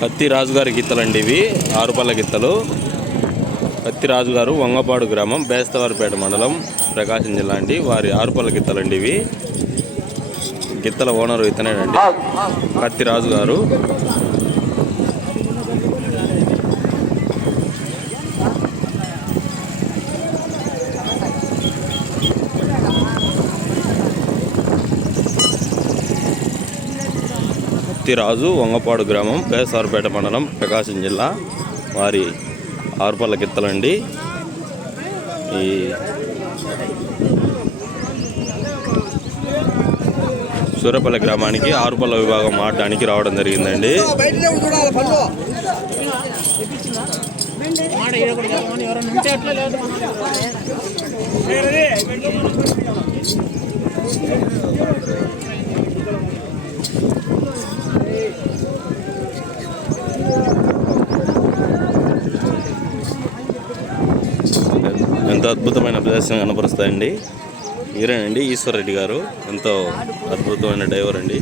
కత్తి రాజుగారి గిత్తలండి ఇవి 6 రూపాయల గిత్తలు. కత్తి రాజుగారు వంగపాడు గ్రామం బేస్తవారిపేట మండలం ప్రకాశం జిల్లా అండి. వారి 6 రూపాయల గిత్తలండి ఇవి. గిత్తల ఓనరు ఇతనేనండి, కత్తి రాజుగారు. రాజు వంగపాడు గ్రామం బేస్తవారిపేట మండలం ప్రకాశం జిల్లా. వారి 6 రూపాయల గిత్తలండి. ఈ సూర్యపల్లి గ్రామానికి 6 రూపాయల విభాగం ఆడడానికి రావడం జరిగిందండి. ఎంతో అద్భుతమైన ప్రదర్శన కనపరుస్తాయండి. వీరేనండి ఈశ్వర్ రెడ్డి గారు, ఎంతో అద్భుతమైన డ్రైవర్ అండి.